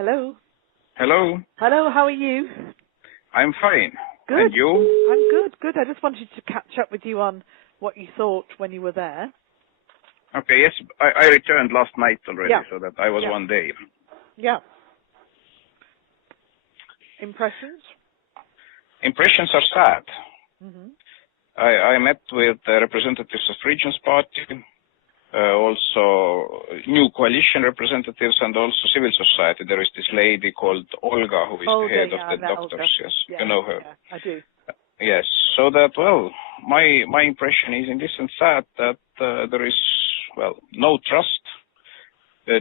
Hello. Hello. Hello, how are you? I'm fine. Good. And you? I'm good. I just wanted to catch up with you on what you thought when you were there. Okay, yes, I returned last night already, Yeah. so that I was 1 day. Yeah. Impressions? Impressions are sad. Mm-hmm. I met with representatives of Regions Party, also new coalition representatives, and also civil society. There is this lady called Olga, who is the head of the doctors. Olga. Yes, Yeah, you know her. Yeah, I do. Yes, so that, well, my impression is in this sense sad that there is, well, no trust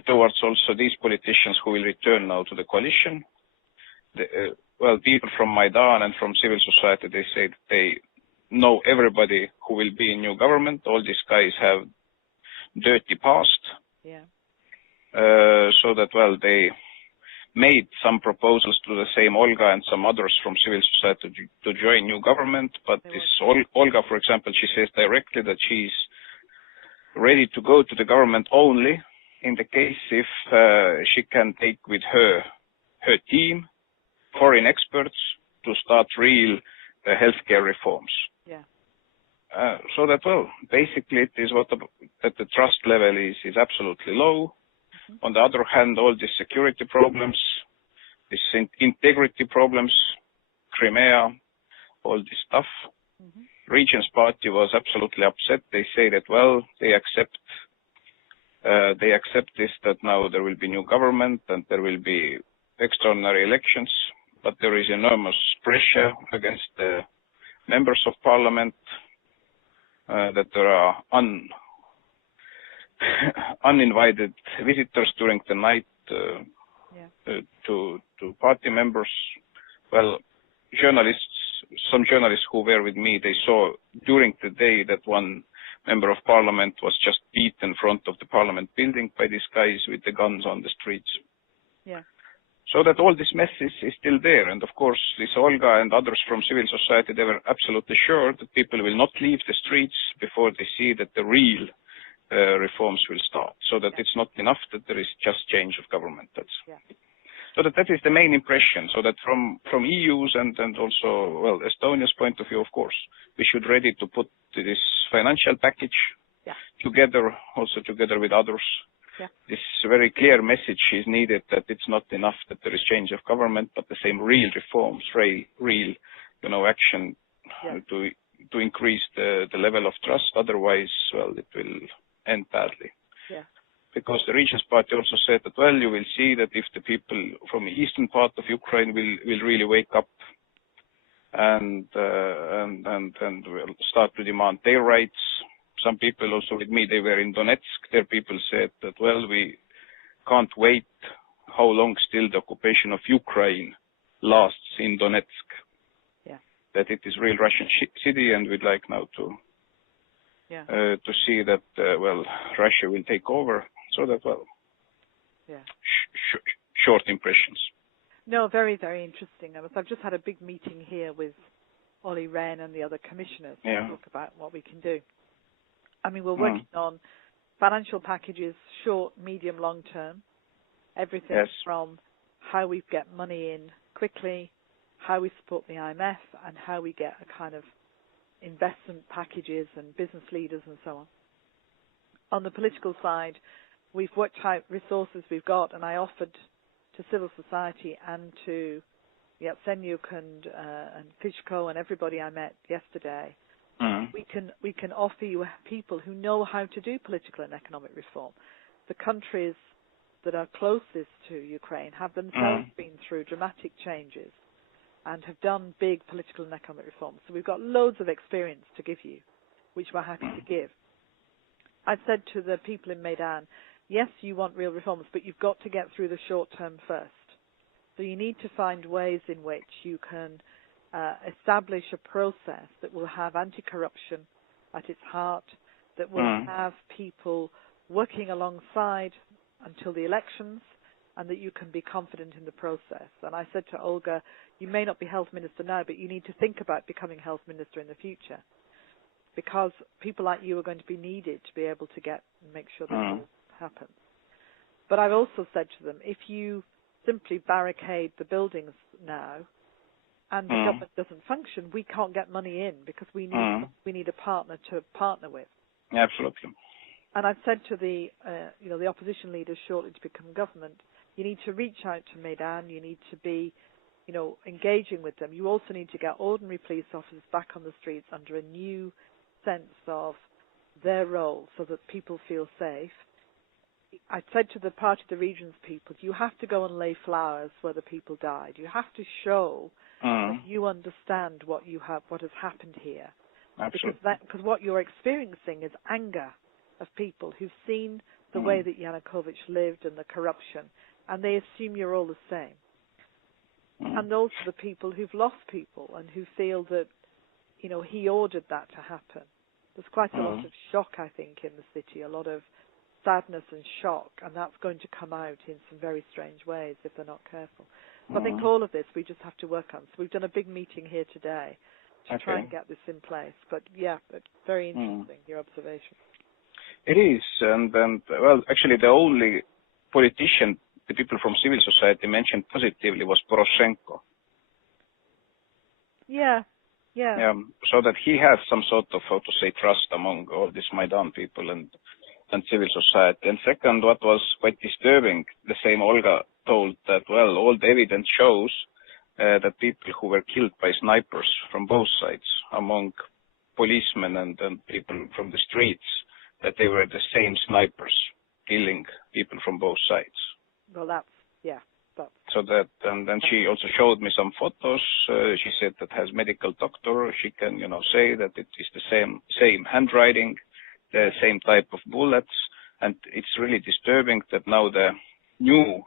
towards also these politicians who will return now to the coalition. Well, people from Майдане and from civil society, they say that they know everybody who will be in new government. All these guys have dirty past. Yeah. So that, well, they made some proposals to the same Olga and some others from civil society to join new government. But this Olga, for example, she says directly that she's ready to go to the government only in the case if she can take with her team foreign experts to start real healthcare reforms. Yeah. So that, well, basically it is that the trust level is absolutely low. Mm-hmm. On the other hand, all these security problems, this integrity problems, Crimea, all this stuff. Mm-hmm. Regions Party was absolutely upset. They say that, well, they accept this, that now there will be new government and there will be extraordinary elections, but there is enormous pressure against the members of parliament, that there are uninvited visitors during the night to party members. Well, some journalists who were with me, they saw during the day that one member of parliament was just beaten in front of the parliament building by these guys with the guns on the streets. Yeah. So that all this mess is still there. And of course, this Olga and others from civil society, they were absolutely sure that people will not leave the streets before they see that the real reforms will start. So that it's not enough that there is just change of government. So that is the main impression. So that from EU's and also, well, Estonia's point of view, of course, we should ready to put this financial package together with others. Yeah. This very clear message is needed that it's not enough that there is change of government, but the same real reforms, real action to increase the level of trust. Otherwise, well, it will end badly. Yeah. Because the Regions Party also said that, well, you will see that if the people from the eastern part of Ukraine will really wake up and will start to demand their rights. Some people also with me, they were in Donetsk. Their people said that, well, we can't wait how long still the occupation of Ukraine lasts in Donetsk. Yeah. That it is real Russian city, and we'd like now to see that, well, Russia will take over. So that, well, short impressions. No, very, very interesting. I've just had a big meeting here with Olli Rehn and the other commissioners to talk about what we can do. I mean, we're working on financial packages, short, medium, long term, everything from how we get money in quickly, how we support the IMF, and how we get a kind of investment packages and business leaders and so on. On the political side, we've worked out resources we've got, and I offered to civil society and to Yatsenyuk and Fishko and everybody I met yesterday. We can offer you people who know how to do political and economic reform. The countries that are closest to Ukraine have themselves been through dramatic changes and have done big political and economic reforms. So we've got loads of experience to give you, which we're happy to give. I've said to the people in Майдан, yes, you want real reforms, but you've got to get through the short term first. So you need to find ways in which you can establish a process that will have anti-corruption at its heart, that will have people working alongside until the elections, and that you can be confident in the process. And I said to Olga, you may not be health minister now, but you need to think about becoming health minister in the future, because people like you are going to be needed to be able to make sure that all happens. But I've also said to them, if you simply barricade the buildings now, and the government doesn't function, we can't get money in because we need a partner to partner with. Absolutely. And I've said to the the opposition leaders shortly to become government, you need to reach out to Майдан. You need to be, engaging with them. You also need to get ordinary police officers back on the streets under a new sense of their role, so that people feel safe. I said to the Party of the Regions people, you have to go and lay flowers where the people died. You have to show that you understand what has happened here. Absolutely. Because what you're experiencing is anger of people who've seen the way that Yanukovych lived and the corruption, and they assume you're all the same. And those are the people who've lost people and who feel that, he ordered that to happen. There's quite a lot of shock, I think, in the city, a lot of sadness and shock, and that's going to come out in some very strange ways if they're not careful. So I think all of this we just have to work on. So we've done a big meeting here today to try and get this in place. But very interesting, your observation. It is, and well, actually the only politician the people from civil society mentioned positively was Poroshenko. Yeah. So that he has some sort of, trust among all these Maidan people and civil society. And second, what was quite disturbing, the same Olga told that, well, all the evidence shows that people who were killed by snipers from both sides, among policemen and people from the streets, that they were the same snipers killing people from both sides. Well, that's. So that, and then she also showed me some photos. She said that has medical doctor. She can, say that it is the same handwriting, the same type of bullets, and it's really disturbing that now the new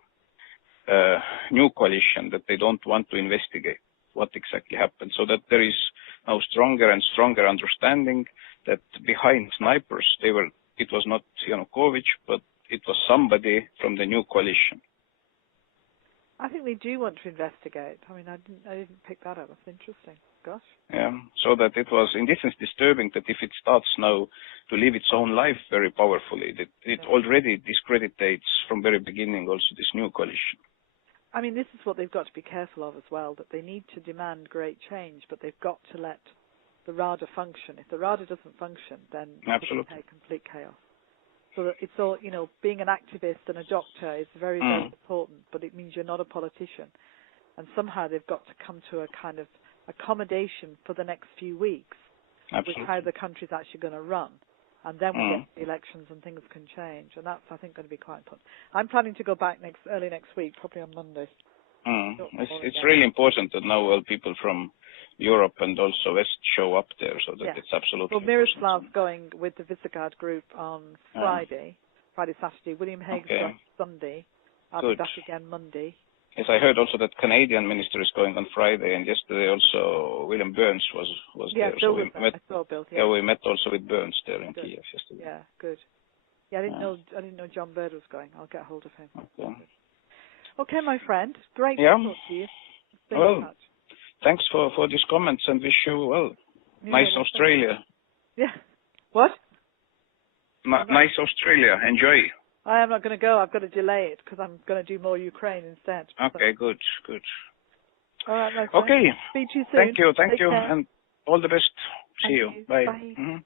coalition, that they don't want to investigate what exactly happened, so that there is now stronger and stronger understanding that behind snipers it was not Yanukovych, but it was somebody from the new coalition. I think they do want to investigate. I mean, I didn't pick that up. That's interesting. Gosh. Yeah, so that it was, in this sense, disturbing that if it starts now to live its own life very powerfully, that it already discreditates from very beginning also this new coalition. I mean, this is what they've got to be careful of as well, that they need to demand great change, but they've got to let the RADA function. If the RADA doesn't function, then it's complete chaos. So that it's all, being an activist and a doctor is very, very important, but it means you're not a politician. And somehow they've got to come to a kind of accommodation for the next few weeks with how the country's actually going to run. And then we get the elections and things can change. And that's, I think, going to be quite important. I'm planning to go back early next week, probably on Monday. It's really important that now people from Europe and also West show up there, so that it's absolutely. Well, Miroslav's going with the Visegrad group on Friday, Saturday. William Hague's going Sunday. I'll be back again Monday. Yes, I heard also that Canadian minister is going on Friday, and yesterday also William Burns was there. Bill was there. I saw Bill. Yeah, we met also with Burns there in Kiev yesterday. Yeah, good. Yeah, I didn't know John Bird was going. I'll get hold of him. Okay, my friend. Great to talk to you. Well, thanks for these comments, and wish you nice Australia. Yeah. What? Nice Australia. Enjoy. I am not going to go. I've got to delay it because I'm going to do more Ukraine instead. Okay, good. All right, my friend. Okay. Speak to you soon. Thank you, and all the best. See you. Bye. Bye.